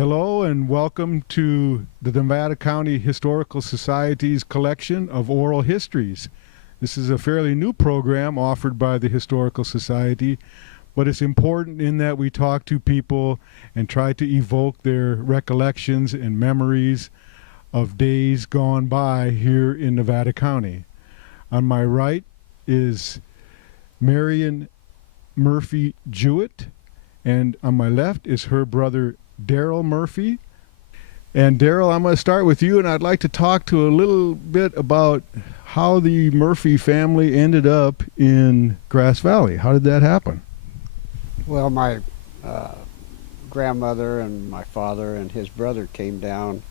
Hello and welcome to the Nevada County Historical Society's collection of oral histories. This is a fairly new program offered by the Historical Society, but it's important in that we talk to people and try to evoke their recollections and memories of days gone by here in Nevada County. On my right is Marian Murphy Jewett, and on my left is her brother Darrell Murphy. And Darrell, I'm going to start with you, and I'd like to talk to a little bit about how the Murphy family ended up in Grass Valley. How did that happen? Well, my grandmother and my father and his brother came down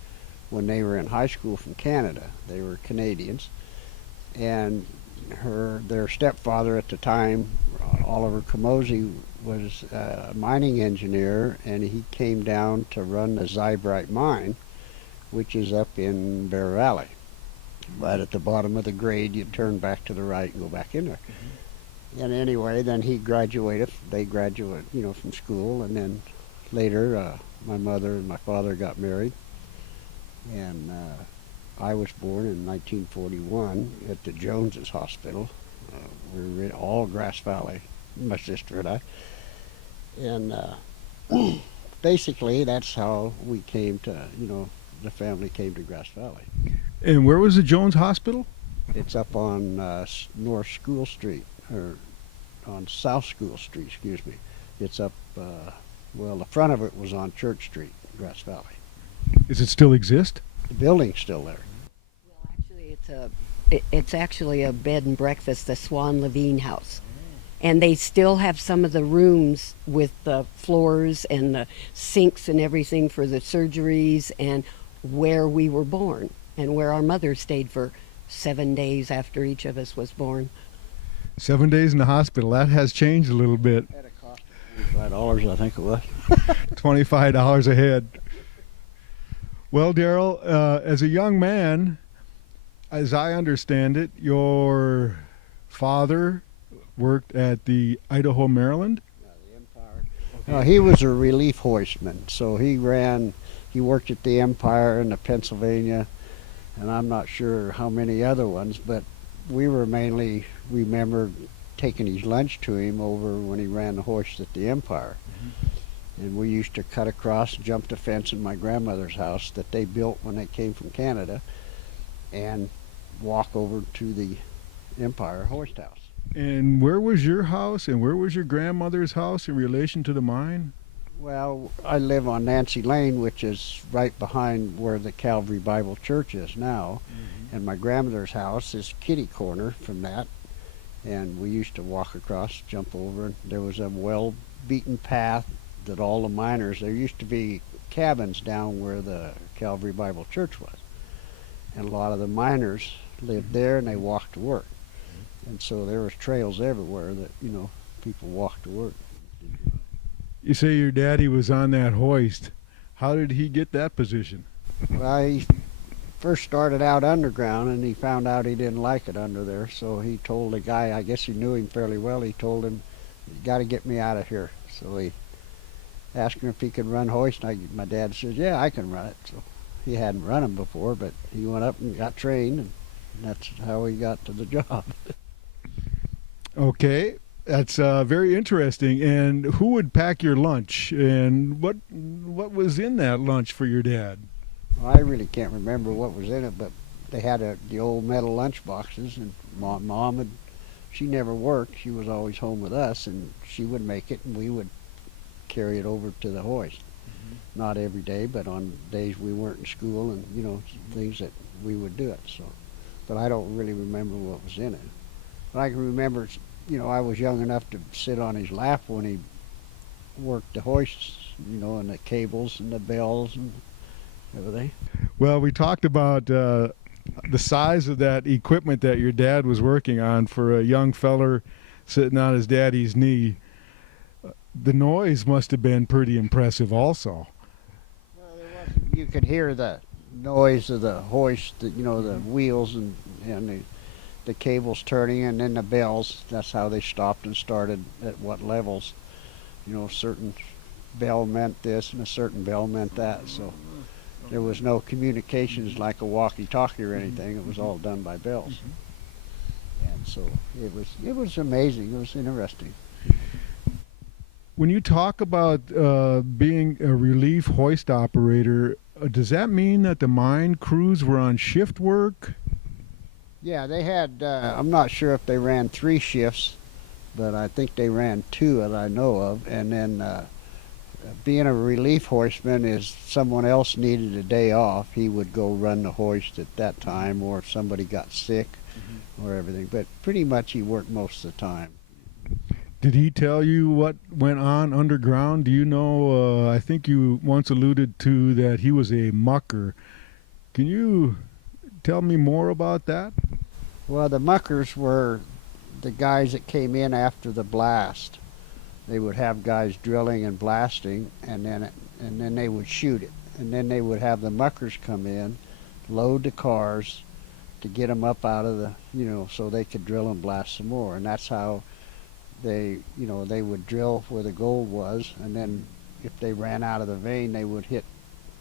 when they were in high school from Canada. They were Canadians, and their stepfather at the time, Oliver Camosi, was a mining engineer, and he came down to run the Zybrite mine, which is up in Bear Valley. Right at the bottom of the grade, you turn back to the right and go back in there. And anyway, then they graduated, from school, and then later my mother and my father got married, and I was born in 1941 at the Joneses Hospital. We were in all Grass Valley, my sister and I. And basically, that's how we came to, the family came to Grass Valley. And where was the Jones Hospital? It's up on North School Street, or on South School Street, excuse me. It's up, the front of it was on Church Street, Grass Valley. Does it still exist? The building's still there. Well, actually, it's actually a bed and breakfast, the Swan Levine House. And they still have some of the rooms with the floors and the sinks and everything for the surgeries, and where we were born and where our mother stayed for 7 days after each of us was born. 7 days in the hospital. That has changed a little bit. At a cost of $25, I think it was. $25 a head. Well, Darrell, as a young man, as I understand it, your father worked at the Idaho, Maryland? The Empire. He was a relief hoistman, so he worked at the Empire and the Pennsylvania, and I'm not sure how many other ones, but we remember taking his lunch to him over when he ran the hoist at the Empire. And we used to cut across, jump the fence in my grandmother's house that they built when they came from Canada, and walk over to the Empire hoist house. And where was your house and where was your grandmother's house in relation to the mine? Well, I live on Nancy Lane, which is right behind where the Calvary Bible Church is now. And my grandmother's house is kitty corner from that. And we used to walk across, jump over, and there was a well-beaten path that all the miners, there used to be cabins down where the Calvary Bible Church was. And a lot of the miners lived there, and they walked to work. And so there was trails everywhere that, people walked to work. You say your daddy was on that hoist. How did he get that position? Well, he first started out underground, and he found out he didn't like it under there. So he told the guy, I guess he knew him fairly well, he told him, you got to get me out of here. So he asked him if he could run hoist. My dad said, yeah, I can run it. So he hadn't run them before, but he went up and got trained, and that's how he got to the job. Okay, that's very interesting. And who would pack your lunch, and what was in that lunch for your dad? Well, I really can't remember what was in it, but they had the old metal lunch boxes, and Mom she never worked. She was always home with us, and she would make it, and we would carry it over to the hoist. Not every day, but on days we weren't in school, and things that we would do it. So, but I don't really remember what was in it. But I can remember, I was young enough to sit on his lap when he worked the hoists, and the cables and the bells and everything. Well, we talked about the size of that equipment that your dad was working on for a young feller sitting on his daddy's knee. The noise must have been pretty impressive also. Well, you could hear the noise of the hoist, the wheels and the cables turning, and then the bells. That's how they stopped and started at what levels. Certain bell meant this and a certain bell meant that. So there was no communications like a walkie-talkie or anything. It was all done by bells. And so it was amazing. It was interesting. When you talk about being a relief hoist operator, does that mean that the mine crews were on shift work? Yeah, they had, I'm not sure if they ran 3 shifts, but I think they ran 2 that I know of. And then being a relief hoistman is someone else needed a day off, he would go run the hoist at that time, or if somebody got sick or everything. But pretty much he worked most of the time. Did he tell you what went on underground? Do you know, I think you once alluded to that he was a mucker. Can you tell me more about that? Well, the muckers were the guys that came in after the blast. They would have guys drilling and blasting, and then they would shoot it. And then they would have the muckers come in, load the cars to get them up out of the, so they could drill and blast some more. And that's how they would drill where the gold was, and then if they ran out of the vein, they would hit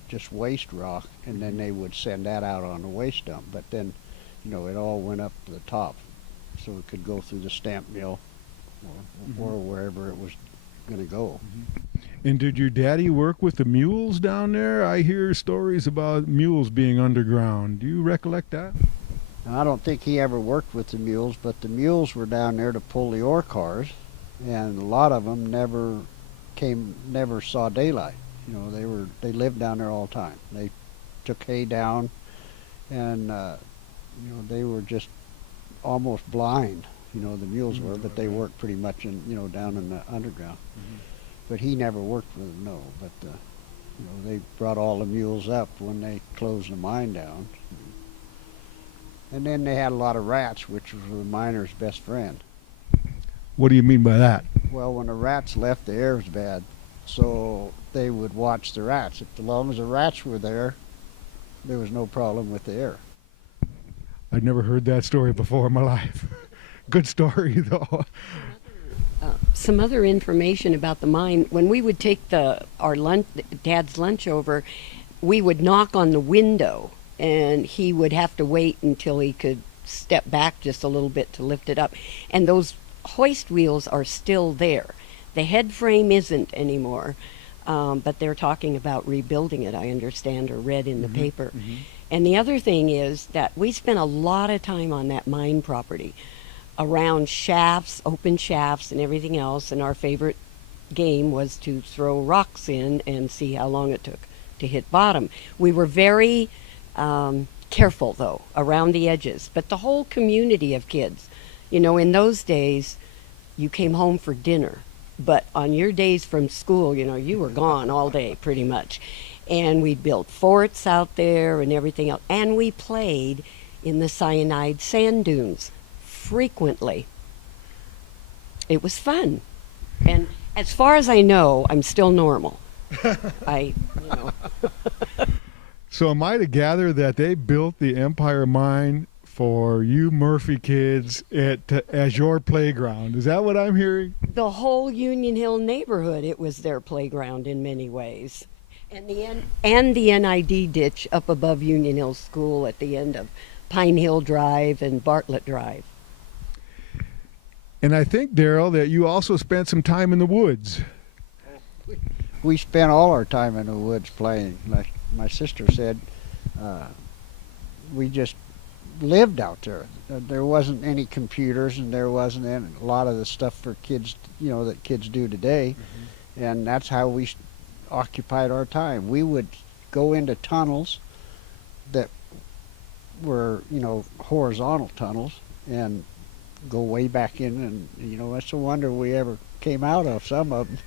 just waste rock, and then they would send that out on the waste dump. But then, it all went up to the top, so it could go through the stamp mill or wherever it was going to go. And did your daddy work with the mules down there? I hear stories about mules being underground. Do you recollect that? And I don't think he ever worked with the mules, but the mules were down there to pull the ore cars, and a lot of them never saw daylight. They lived down there all the time. They took hay down, and they were just almost blind. The mules were, but they worked pretty much down in the underground. But he never worked with them, no. But they brought all the mules up when they closed the mine down. And then they had a lot of rats, which was the miner's best friend. What do you mean by that? Well, when the rats left, the air was bad, so they would watch the rats. As long as the rats were there, there was no problem with the air. I'd never heard that story before in my life. Good story, though. Some other information about the mine. When we would take our Dad's lunch over, we would knock on the window, and he would have to wait until he could step back just a little bit to lift it up. And those hoist wheels are still there. The head frame isn't anymore, but they're talking about rebuilding it, I understand, or read in the paper. And the other thing is that we spent a lot of time on that mine property, around shafts, open shafts, and everything else. And our favorite game was to throw rocks in and see how long it took to hit bottom. We were very careful, though, around the edges. But the whole community of kids, in those days, you came home for dinner. But on your days from school, you were gone all day, pretty much. And we built forts out there and everything else. And we played in the cyanide sand dunes frequently. It was fun. And as far as I know, I'm still normal. So am I to gather that they built the Empire Mine for you Murphy kids as your playground? Is that what I'm hearing? The whole Union Hill neighborhood, it was their playground in many ways. And the NID ditch up above Union Hill School at the end of Pine Hill Drive and Bartlett Drive. And I think, Darrell, that you also spent some time in the woods. We spent all our time in the woods playing. Like my sister said, we just lived out there. There wasn't any computers, and there wasn't a lot of the stuff for kids, that kids do today. And that's how we occupied our time. We would go into tunnels that were, horizontal tunnels, and go way back in, and that's a wonder we ever came out of some of them.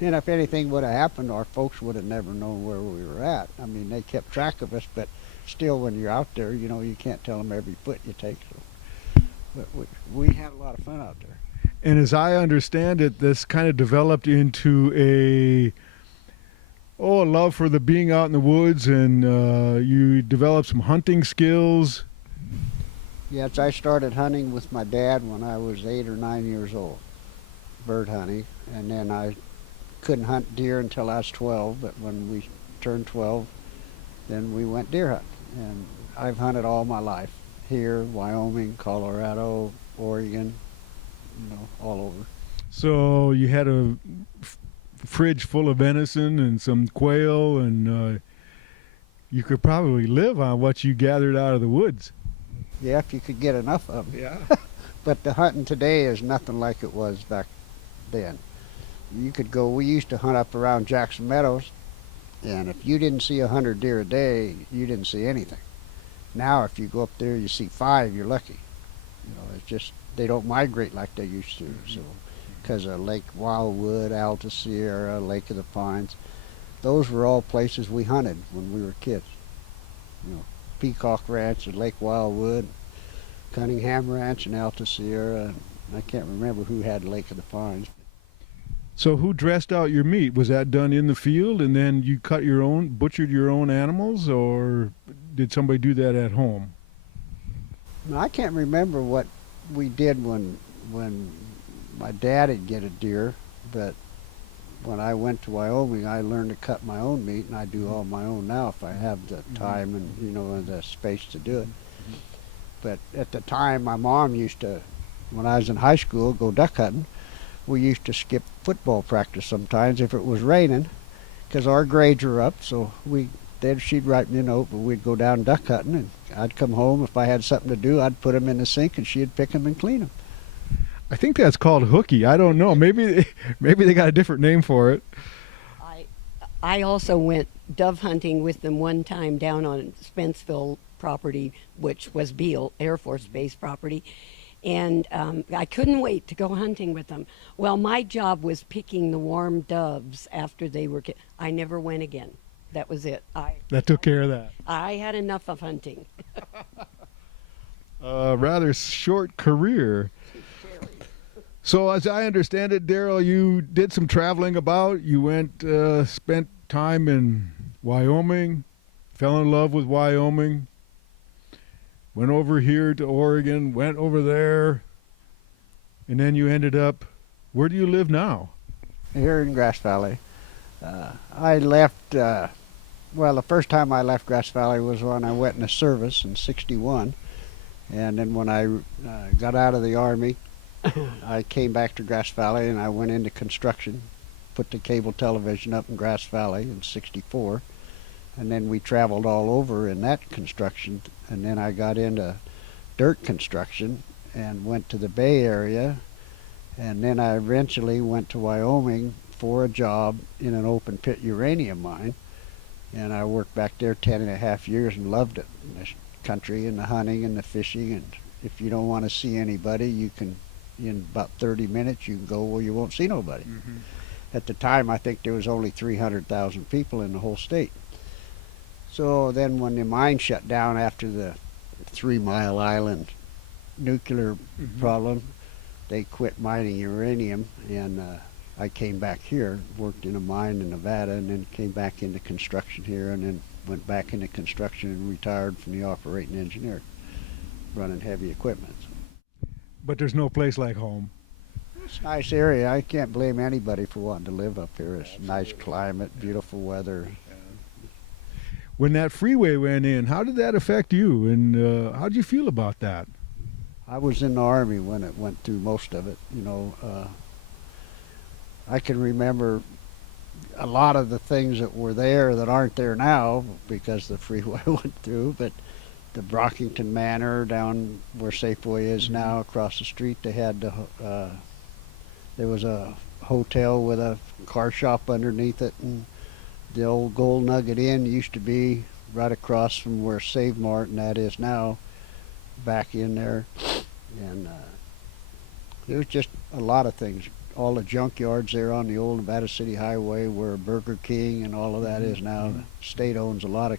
And if anything would have happened, our folks would have never known where we were at. I mean, they kept track of us, but still, when you're out there, you can't tell them every foot you take. So, but we had a lot of fun out there. And as I understand it, this kind of developed into a love for the being out in the woods, and you developed some hunting skills. Yes, I started hunting with my dad when I was 8 or 9 years old, bird hunting, and then I couldn't hunt deer until I was 12, but when we turned 12, then we went deer hunting. And I've hunted all my life, here, Wyoming, Colorado, Oregon, all over. So you had a fridge full of venison and some quail, and you could probably live on what you gathered out of the woods. Yeah, if you could get enough of them. Yeah. But the hunting today is nothing like it was back then. You could go, we used to hunt up around Jackson Meadows, and if you didn't see 100 deer a day, you didn't see anything. Now, if you go up there, you see 5, you're lucky. It's just, they don't migrate like they used to. So, because of Lake Wildwood, Alta Sierra, Lake of the Pines, those were all places we hunted when we were kids. Peacock Ranch and Lake Wildwood, Cunningham Ranch and Alta Sierra, and I can't remember who had Lake of the Pines. So who dressed out your meat? Was that done in the field, and then you butchered your own animals, or did somebody do that at home? Now, I can't remember what we did when my dad would get a deer, but when I went to Wyoming, I learned to cut my own meat, and I do all my own now if I have the time and and the space to do it. But at the time, my mom used to, when I was in high school, go duck hunting. We used to skip football practice sometimes if it was raining, because our grades were up. So she'd write me a note, but we'd go down duck hunting, and I'd come home. If I had something to do, I'd put them in the sink, and she'd pick them and clean them. I think that's called hooky. I don't know. Maybe they got a different name for it. I also went dove hunting with them one time down on Spenceville property, which was Beale Air Force Base property. And I couldn't wait to go hunting with them. Well, my job was picking the warm doves after they were I never went again. That was it. That took care of that. I had enough of hunting. Rather short career. So as I understand it, Darrell, you did some traveling about. You went, spent time in Wyoming, fell in love with Wyoming, went over here to Oregon, went over there, and then you ended up, where do you live now? Here in Grass Valley. I left, the first time I left Grass Valley was when I went in the service in '61. And then when I got out of the Army, I came back to Grass Valley and I went into construction, put the cable television up in Grass Valley in '64. And then we traveled all over in that construction. And then I got into dirt construction and went to the Bay Area. And then I eventually went to Wyoming for a job in an open pit uranium mine. And I worked back there 10.5 years and loved it. The country and the hunting and the fishing. And if you don't want to see anybody, you can, in about 30 minutes, you can go where you won't see nobody. Mm-hmm. At the time, I think there was only 300,000 people in the whole state. So then when the mine shut down after the 3 Mile Island nuclear problem, they quit mining uranium, and I came back here, worked in a mine in Nevada, and then came back into construction here, and then went back into construction and retired from the operating engineer, running heavy equipment. But there's no place like home. It's a nice area. I can't blame anybody for wanting to live up here. It's nice climate, beautiful weather. When that freeway went in, how did that affect you, and how did you feel about that? I was in the Army when it went through most of it. I can remember a lot of the things that were there that aren't there now because the freeway went through, but the Brockington Manor down where Safeway is now across the street, they had there was a hotel with a car shop underneath it, and the old Gold Nugget Inn used to be right across from where Save Mart and that is now, back in there. And it was just a lot of things. All the junkyards there on the old Nevada City Highway where Burger King and all of that is now. The state owns a lot of